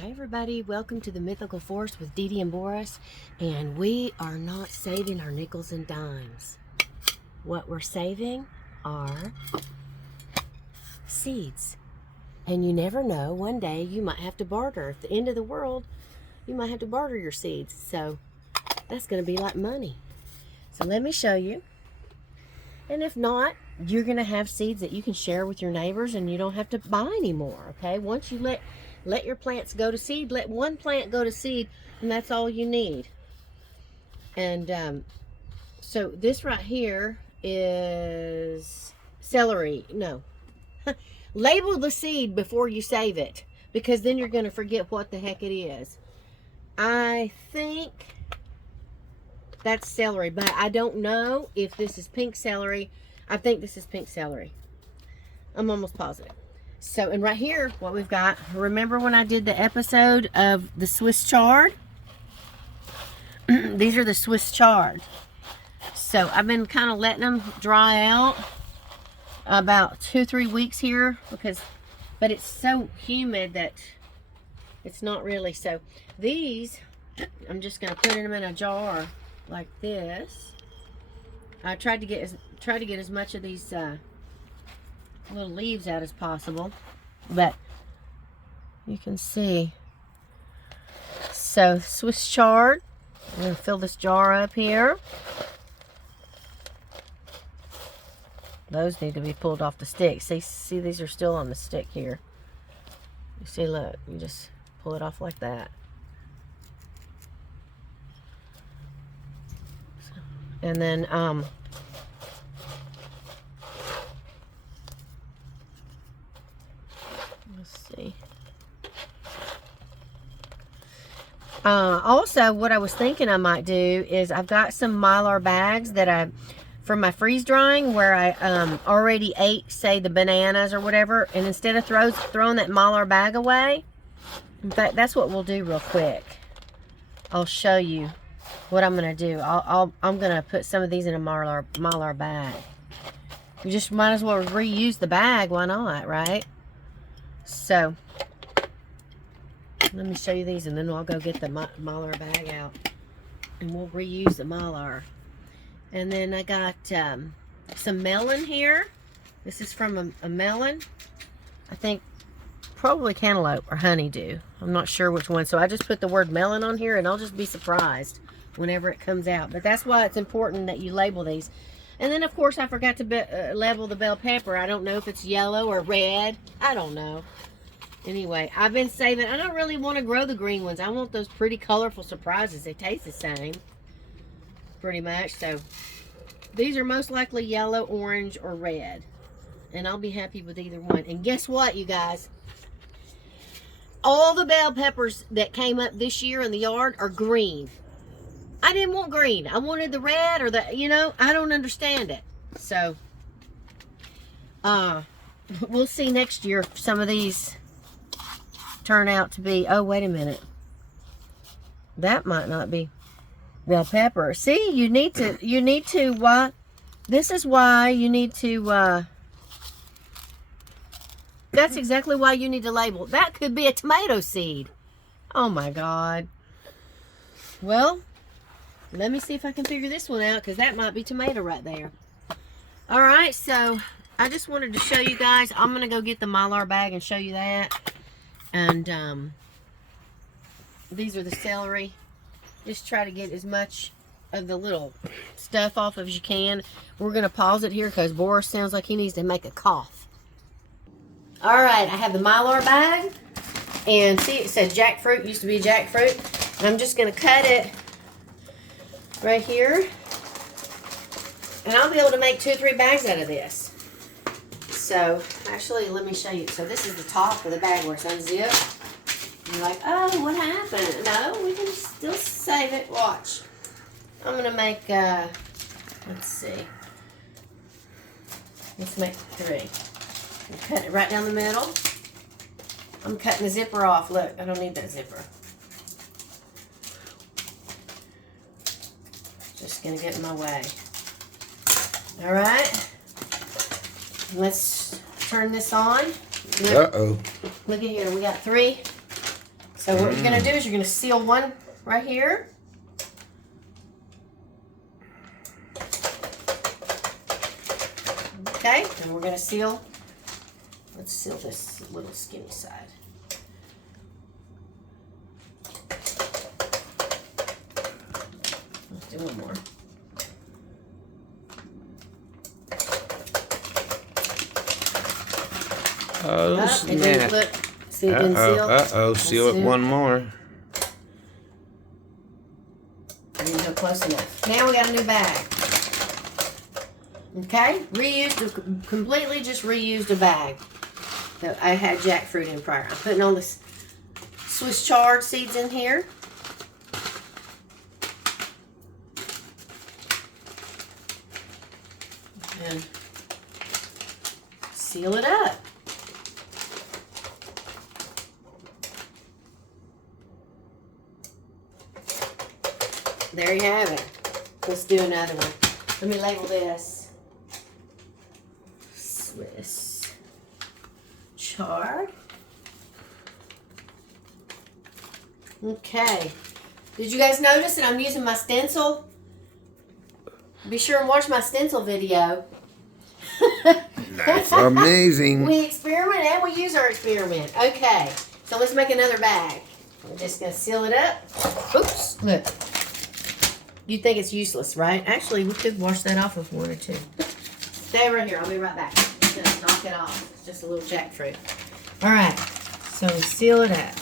Hi everybody, welcome to the Mythical Forest with Dee Dee and Boris, and we are not saving our nickels and dimes. What we're saving are seeds. And you never know, one day you might have to barter. At the end of the world, you might have to barter your seeds. So that's going to be like money. So let me show you. And if not, you're going to have seeds that you can share with your neighbors and you don't have to buy anymore, okay? Once you let your plants go to seed, let one plant go to seed, and that's all you need. And so this right here is celery. No. Label the seed before you save it, because then you're going to forget what the heck it is. I think that's celery, but I don't know if this is pink celery. I think this is pink celery. I'm almost positive. So, and right here, what we've got, remember when I did the episode of the Swiss chard? These are the Swiss chard. So, I've been kind of letting them dry out about 2-3 weeks here, but it's so humid that it's not really. So, these, I'm just going to put them in a jar like this. I tried to get as much of these little leaves out as possible, but you can see. So Swiss chard, I'm going to fill this jar up here. Those need to be pulled off the stick. See, these are still on the stick here. You see, look, you just pull it off like that. And then let's see. Also, what I was thinking I might do is I've got some Mylar bags that from my freeze drying where I already ate, say, the bananas or whatever, and instead of throwing that Mylar bag away, in fact, that's what we'll do real quick. I'll show you what I'm gonna do. I'm gonna put some of these in a Mylar bag. You just might as well reuse the bag. Why not, right? So let me show you these, and then I'll go get the Mylar bag out, and we'll reuse the Mylar. And then I got some melon here. This is from a melon. I think probably cantaloupe or honeydew. I'm not sure which one. So I just put the word melon on here, and I'll just be surprised whenever it comes out. But that's why it's important that you label these. And then, of course, I forgot to label the bell pepper. I don't know if it's yellow or red. I don't know. Anyway, I've been saving. I don't really want to grow the green ones. I want those pretty colorful surprises. They taste the same, pretty much. So these are most likely yellow, orange, or red. And I'll be happy with either one. And guess what, you guys? All the bell peppers that came up this year in the yard are green. I didn't want green. I wanted the red or the, I don't understand it. So, we'll see next year if some of these turn out to be, oh, wait a minute. That might not be bell pepper. See, you need to, this is why you need to, that's exactly why you need to label. That could be a tomato seed. Oh my God. Well, let me see if I can figure this one out, because that might be tomato right there. All right, so I just wanted to show you guys. I'm going to go get the Mylar bag and show you that. And these are the celery. Just try to get as much of the little stuff off as you can. We're going to pause it here because Boris sounds like he needs to make a cough. All right, I have the Mylar bag. And see, it said jackfruit. Used to be jackfruit. And I'm just going to cut it right here, and I'll be able to make 2 or 3 bags out of this. So actually, let me show you. So this is the top of the bag where it's unzipped. You're like, oh, what happened? No, we can still save it. Watch. I'm gonna make let's see, let's make 3. Cut it right down the middle. I'm cutting the zipper off. Look, I don't need that zipper. Just gonna get in my way. All right, let's turn this on. Uh-oh. Look at here, we got 3 So what you're going to do is you're going to seal one right here. Okay, and we're going to seal. Let's seal this little skinny side. Let's do one more. Oh, snap. Look, see it didn't seal? Uh-oh, seal it one more. I didn't go close enough. Now we got a new bag. Okay, completely just reused a bag that I had jackfruit in prior. I'm putting all this Swiss chard seeds in here. And seal it up. There you have it. Let's do another one. Let me label this. Swiss chard. Okay. Did you guys notice that I'm using my stencil? Be sure and watch my stencil video. That's amazing. We experiment and we use our experiment. Okay. So let's make another bag. We're just going to seal it up. Oops. Look. You think it's useless, right? Actually, we could wash that off with one or two. Stay right here. I'll be right back. Just knock it off. It's just a little jackfruit. All right. So seal it up.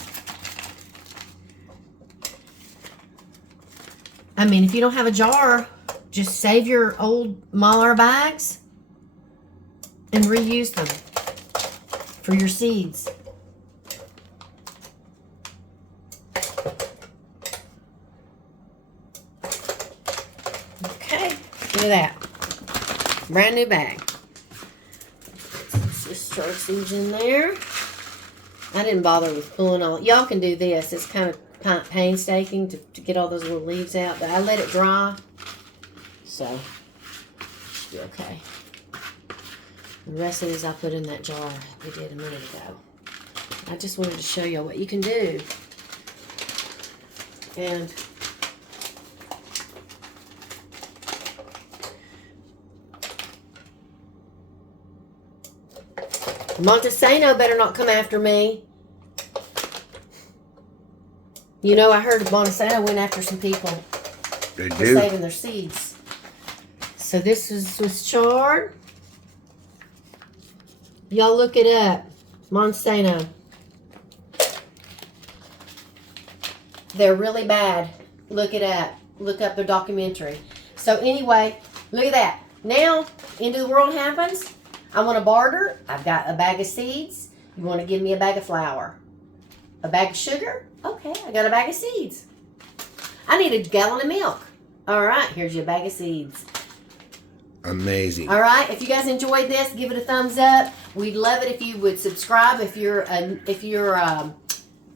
I mean, if you don't have a jar, just save your old Mylar bags and reuse them for your seeds. Okay, look at that. Brand new bag. Let's just start seeds in there. I didn't bother with pulling all. Y'all can do this. It's kind of painstaking to get all those little leaves out, but I let it dry. So, should be okay. The rest of these I put in that jar we did a minute ago. I just wanted to show you what you can do. And Monsanto better not come after me. You know, I heard Monsanto went after some people. They for do. Saving their seeds. So this is Swiss chard. Y'all look it up. Monsanto. They're really bad. Look it up. Look up their documentary. So anyway, look at that. Now, end of the world happens. I want to barter. I've got a bag of seeds. You want to give me a bag of flour? A bag of sugar? Okay, I got a bag of seeds. I need a gallon of milk. All right, here's your bag of seeds. Amazing. All right, if you guys enjoyed this, give it a thumbs up. We'd love it if you would subscribe if you're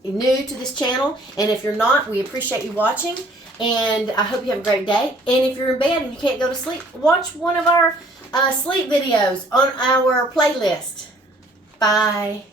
new to this channel, and if you're not, we appreciate you watching. And I hope you have a great day. And if you're in bed and you can't go to sleep, watch one of our sleep videos on our playlist. Bye.